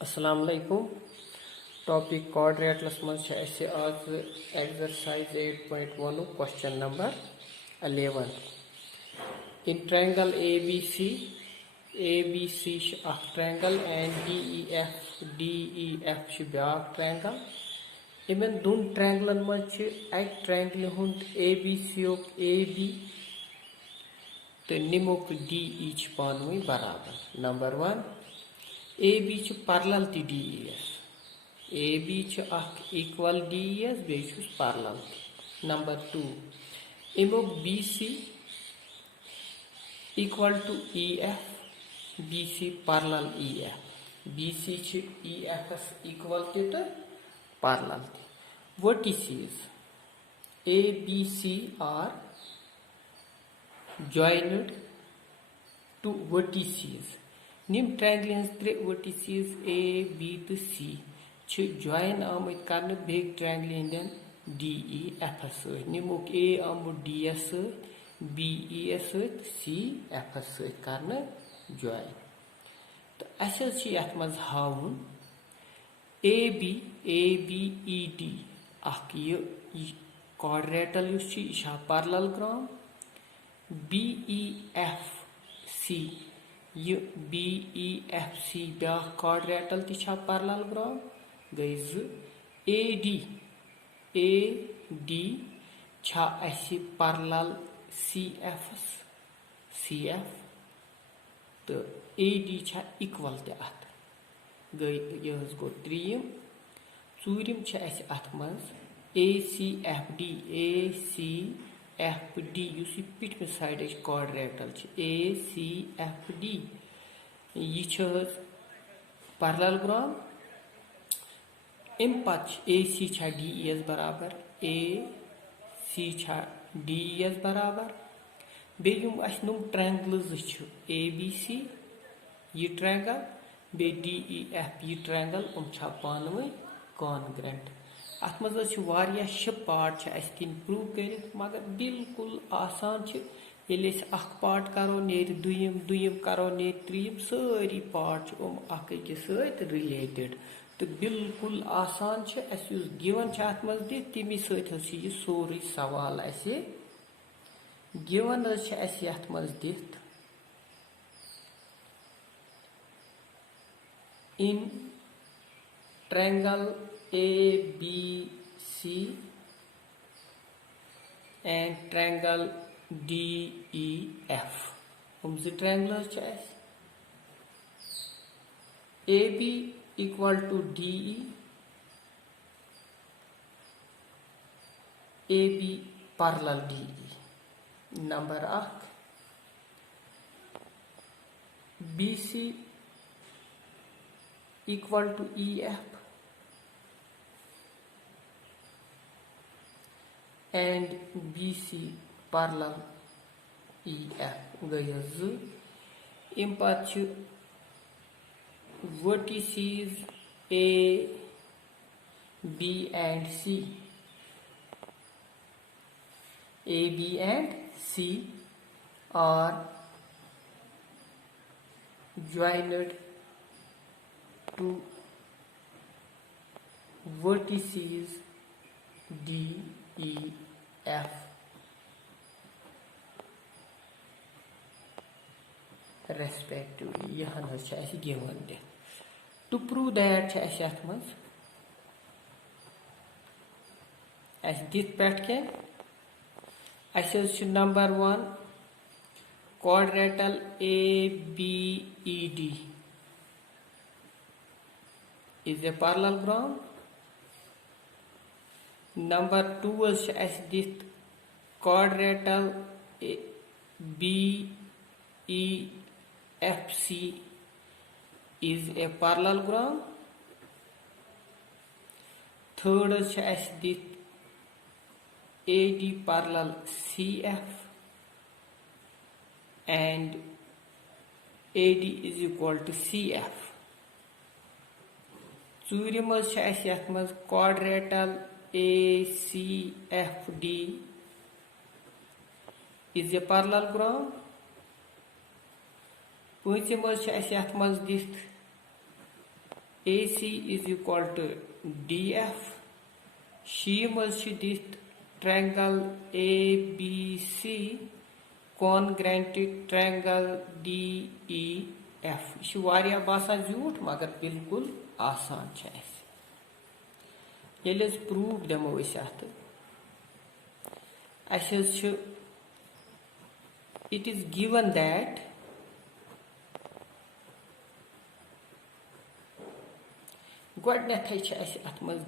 अस्सलाम वालेकुम। टॉपिक क्वाड्रेटल्स मज आज exercise 8.1 question number 11 in triangle ABC triangle and DEF back triangle in दोन ट्रायंगलन मज ट्रायंगल हुंद ABC AB तो निमुक DE पानवे बराबर। नंबर 1 AB पैरेलल तो DES AB इक्वल DES बे पैरेलल। नंबर 2 इमुक BC equal to EF BC parallel EF BC EF equal तो पैरेलल। वर्टिसेस ABC आर joined to vertices निम ट्रायंगल हज त्रे वर्टिसेस A B तो C जॉइन आमुत करने बेग ट्रायंगल हंदन DEF सत निमुक A आमुत DS सत BES सत CF सत करने जॉइन। तो अस यथ मज हाउन ABED क्वाड्रेटल यह पैरेलल ग्राम BEFC यह BEFC ब्या क्वाड्रेटल तह पैरेलल ग्राम गई AD पैरेलल CF तो AD इक्वल तथ गई यह गो त्रीम। चूरिम अत मज ACFD पिटम साइड क्वाड्रेटल ACFD यह पैरेलल ग्राम अम AC DES बराबर AC DES बराबर बे नुम ट्रायंगल ABC यह ट्रायंगल बे DEF यह ट्रायंगल पानवे कॉन्ग्रेंट। अत मज शिप पार्ट तीन प्रूव कर मगर बिल्कुल आसान पार्ट करो नेर दुयम करो नेर त्रीम सारी पार्ट अकिस रिलेटेड तो बिल्कुल आसान गिवन अत मज तमी सही सोरे सवाल गिवन यथ मज in triangle ABC and triangle DEF जो triangle AB equal to DE AB parallel DE। Number 1 BC equal to EF and BC parallel EF गई um vertices A B and C AB and C are joined to vertices DEF respectively यह given to prove that अत मज number 1 quadrilateral ABED is a parallel ground. Number 2 quadrilateral BEFC is a parallel ground. Third AD parallel CF and AD is equal to CF. चूरिम यथ मज quadrilateral ACFD is a parallel ground. पूंचम यथ मज AC is equal to DF. C must this triangle ABC congruent triangle DEF. This is very basan zut, magar bilkul आसान है ये proof Damoh it is given that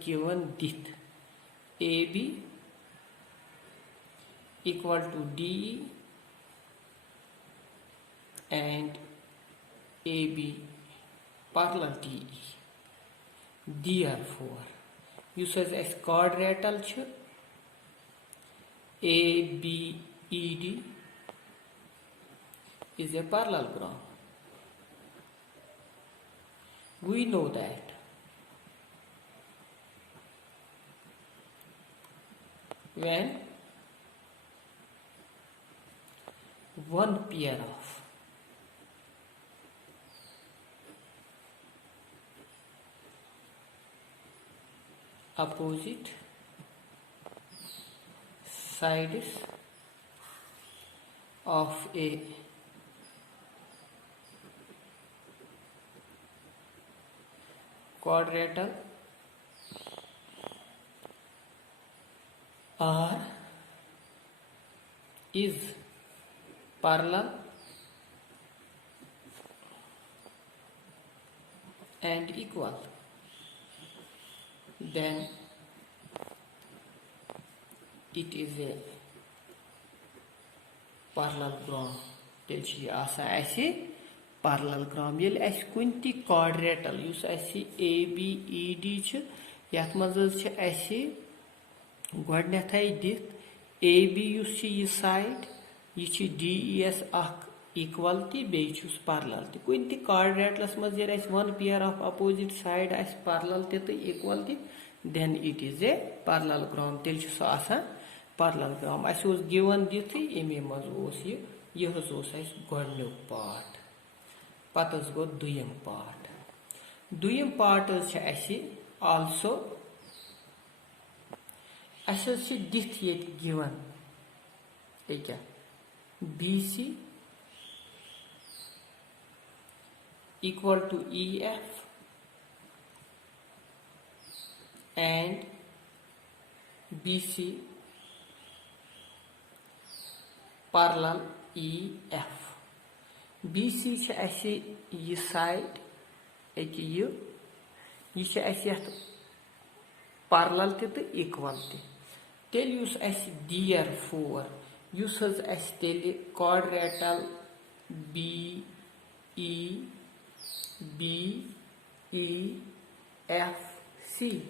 given dit AB equal to DE and AB parallel DE. Therefore, uses as quadrilateral ABED is a parallelogram. We know that when one pair of opposite sides of a quadrilateral are is parallel and equal, then it is a parallelogram. Tel chi asa aise parallelogram yel as kunti quadrilateral yus aise ABED ch yat manz ch aise godnethai dit AB yus chi ye side ye chi DES ak equality be chus parallel ti kunti quadrilaterals manz yer as one pair of opposite side as parallel ti to equality, then it is a parallelogram. Tel chi so asa parallelogram. As was given dit eme manz os ye yehus os as godnu part patas go duyam part is ase also ase dit yet given ekya BC equal to EF and BC parallel EF. BC is ऐसे ये side एक ये ऐसे parallel ते तो equal ते tel use ऐसे therefore uses ऐसे tel quadrilateral B E B E F C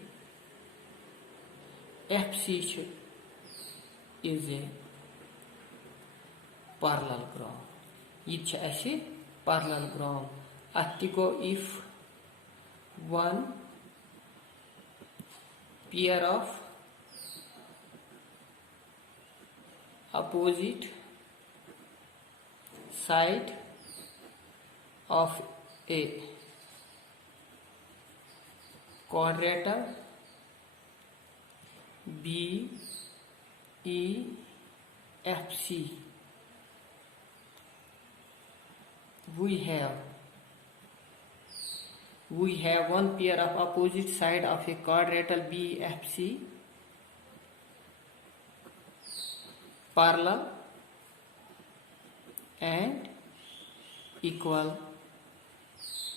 FC is a parallelogram. Each as a parallelogram. Attigo if one pair of opposite side of a quadrilateral B E F C, we have one pair of opposite side of a quadrilateral BFC parallel and equal,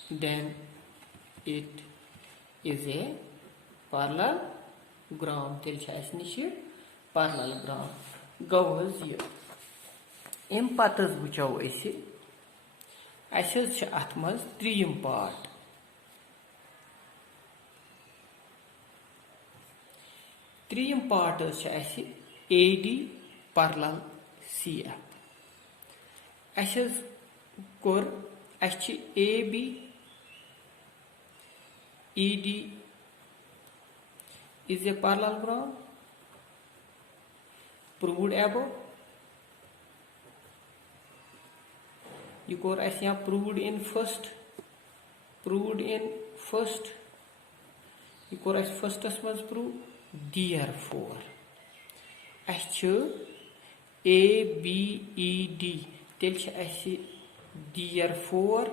then it is a parallelogram. Tel chas nishi parallelogram goes here. Empathas buchau ese ashes atmas three part. Three part is AD parallel CF. Ashes core AB ED is a parallelogram proved above. You core as proved in first proved in first. ये core अस फर्स्टस मज prove therefore अस ABED तेल अस therefore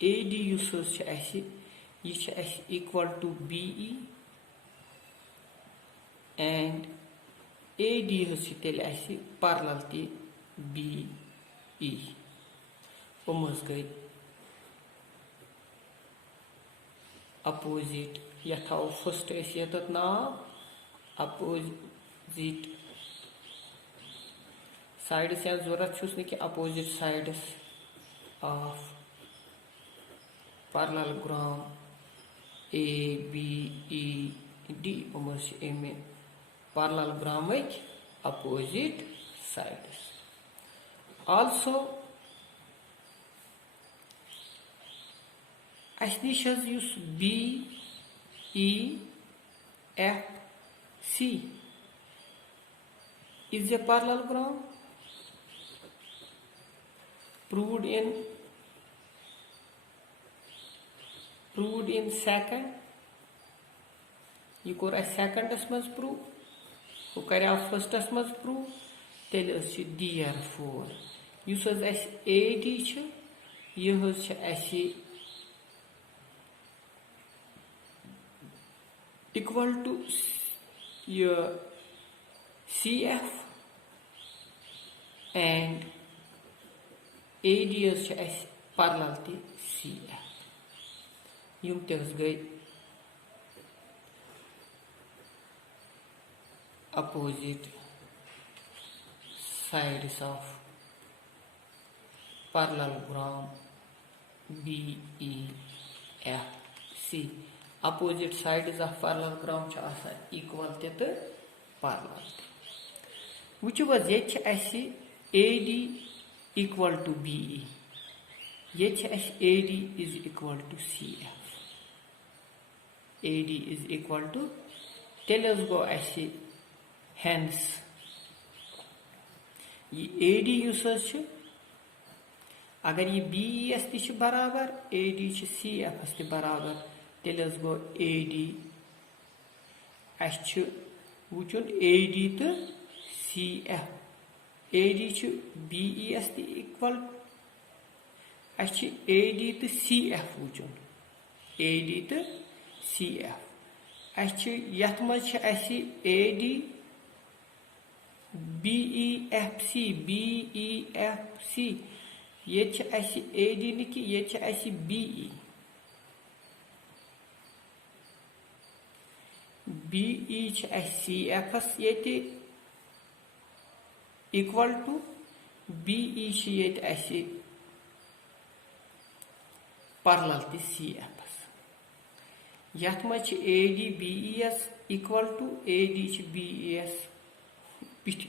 AD use us equal to BE and AD तेल अस parallel to BE गई opposite यह थो first ये नाव opposite sides या जरूरत कि opposite sides of parallelogram ABED अमे पैरेललोग्राम अपोजिट साइड्स आल्सो अस निश BEFC is a parallelogram proved in second. यह कोर सेकंडस मज प्रूव वो कर फर्स्टस मज प्रूव तेल therefore युस AD यह equal to your CF and AD parallel to CF. Yum गई opposite sides of parallelogram BEFC. Opposite sides of parallelogram equal to parallel. Which was AD equal to BE. AD is equal to CF. AD is equal to, tell us go hence ये AD users अगर ये BES ती बराबर AD CF ती बराबर तेल गो AD वुचन AD तो CF AD BES ती इक्वल AD तो CF वुचन AD तो CF यथ मज AD BEFC ये AD कि ये BE BE CF ये equal to BE ये parallel to CF यथ मज AD BES equal to AD BES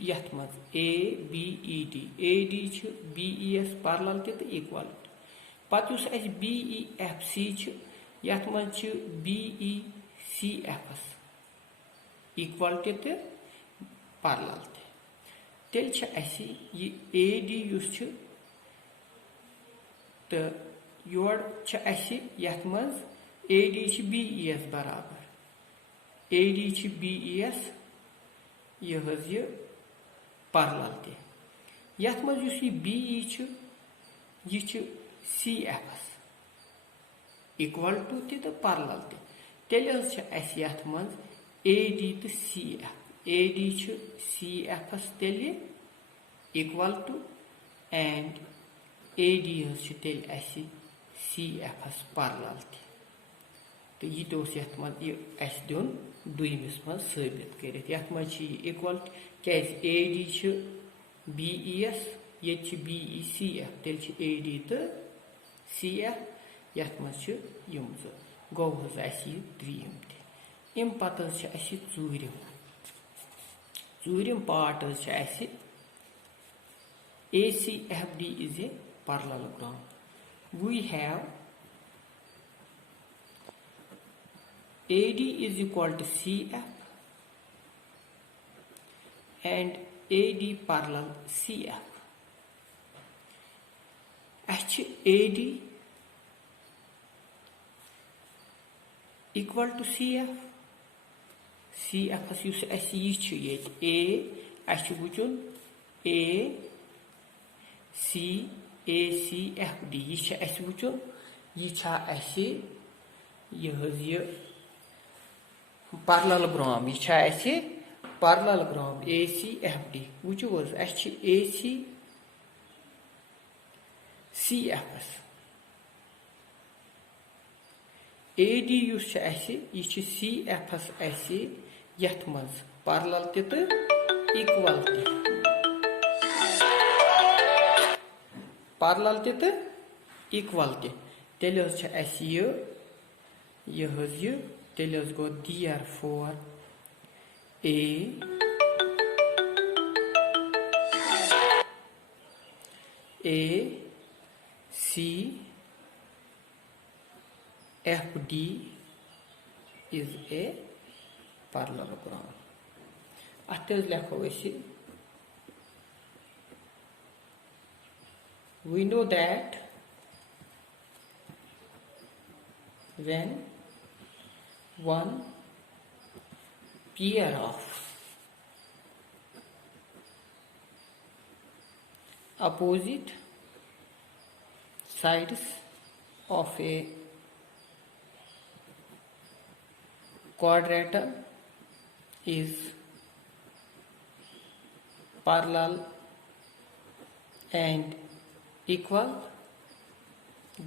यथ मज ABED AD BES parallel to equal पत BEFC यथ मज BECF equal to parallel तेल ये AD तो योर यथ मज AD BES बराबर AD BES यह parallel ते यथ मज BE यह CF equal to तो parallel ते तेल यथ मज AD तो CF AD CF तेल equal to and AD तेल CF parallel ते तो यह यथ मज दिन दुयमिस मज साबित कर इक्वल क्या AD BES ये BECF तेल AD तो CF यथ मज गो त्रीम अम पत चूरिम part ACFD is a parallelogram. We have AD is equal to CF and AD parallel CF. AD equal to CF. CF यह A वुचुन ACFD यह वुचुन यह parallelogram यह parallelogram ACFD वुचु ACCF AD यह CF यथ मज parallel तो equal parallel तो equal तेल तेल गो therefore ACFD is a parallelogram. We know that when one pair of opposite sides of a quadrilateral is parallel and equal,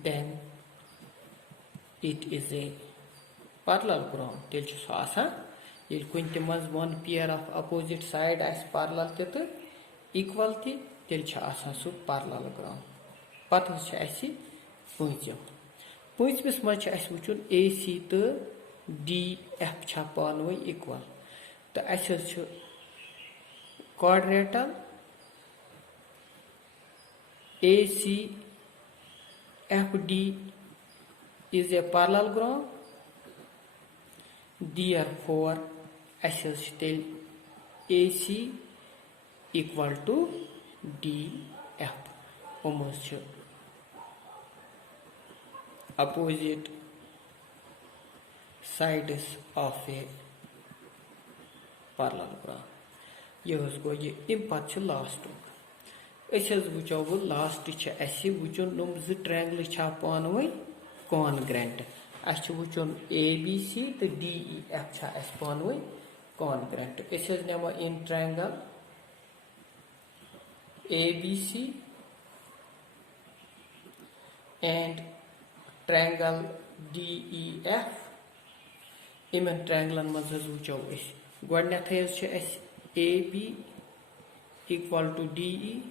then it is a parallelogram. Tel shu asan yel kuni te maz one pair of opposite side as parallel te equal te tel shu asan su parallelogram. Pat hu asi punchmis maz as wuchun AC te DF cha panway equal. तो ऐसे quadrilateral ACFD is a parallelogram. Therefore, ऐसे AC equal to DF. Almost opposite sides of a parallelogram. यह गो ये इम्पत last वो last वुचुन नम जो triangle पानवे congruent वुचुन ABC तो DEF पानवे congruent नमा इन triangle ABC and triangle DEF इन ट्रायंगलन मज वुचो गडनथ AB equal to DE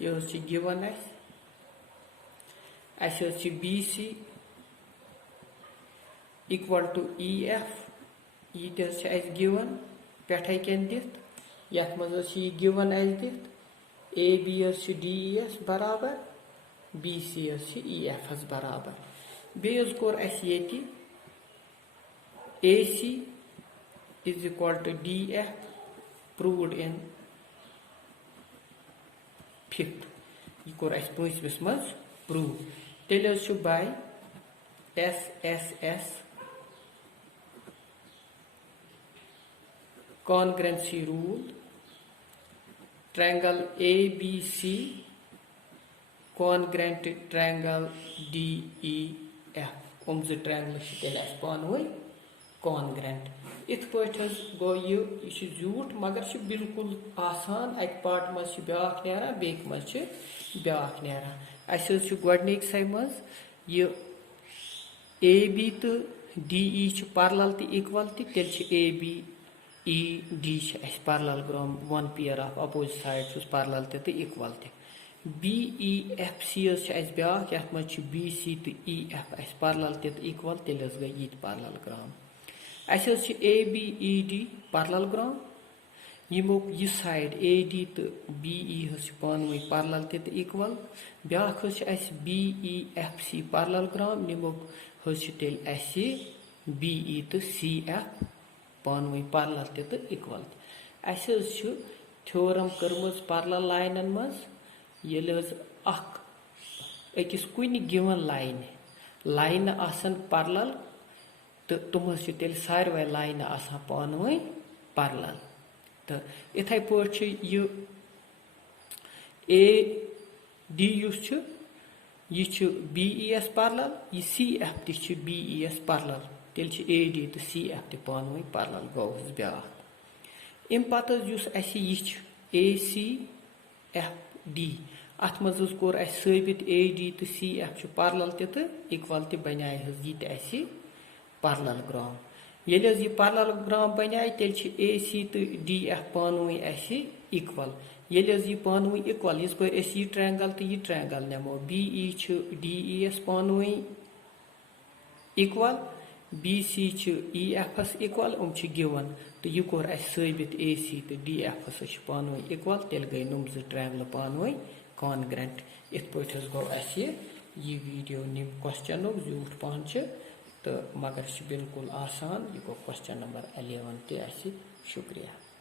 यह given BC equal to EF given पे दित यथ मज given दित AB DES बराबर BC EF बराबर बेस कोर ये AC is equal to DF proved in fifth. This is points must prove. Tell us by SSS congruency rule. Triangle ABC congruent triangle DEF. The triangle tell us congruent. इत पे गो यह झूठ मगर बिल्कुल आसान अक part मज ब्याख नारान बेक मज ब्याख नारान गडनिकसै मज यह AB तो DE पैरेलल तो इक्वल तेल AB ED parallelogram one pair of opposite side parallel तो इक्वल BEFC ब्याख यथ मज BC तो EF पैरेलल तो इक्वल तेल गई ये पैरेललोग्राम ABED parallelogram यमुक यह साइड AD तो BE पानवे पैरेलल तो इक्वल ब्याख BEFC parallelogram यमुक तेल BE तो CF पानवे पैरेलल तो इक्वल थ्योरम कर्मज पैरेलल लाइनन मज येल अकिस कुन गिवन लाइन आसन पैरेलल तो तुम तेल सारे लाइन आसान पानवे पैरेलल तो इथे पे ये ए डी यह बी ई एस पैरेलल यह सी एफ ती बी ई एस पैरेलल तेल ए डी तो सी एफ ती पानवे पैरेलल गो ब्या अम पत ए सी एफ डी अत मज कोर साबित ए डी तो सी एफ पैरेलल तो इक्वल तो बना यह पैरेलल ग्राम ये यह पैरेलल ग्राम बना तेल ए सी तो डी एफ पानवे इक्वल ये यह पानवे इक्वल इस पे यह ट्रायंगल तो यह ट्रायंगल नमो बी ई डी ई एस पानवे equal B C E F एस इक्वल गिवन तो यह कोर साबित ए सी तो डी एफ एस पानवे इक्वल तेल गई नुम ट्रायंगल पानवे कॉन्ग्रेंट इत पे गो यह वीडियो निम क्वेश्चन झूठ पहन तो मगर बिल्कुल आसान यह गो क्वेश्चन नंबर 11 शुक्रिया।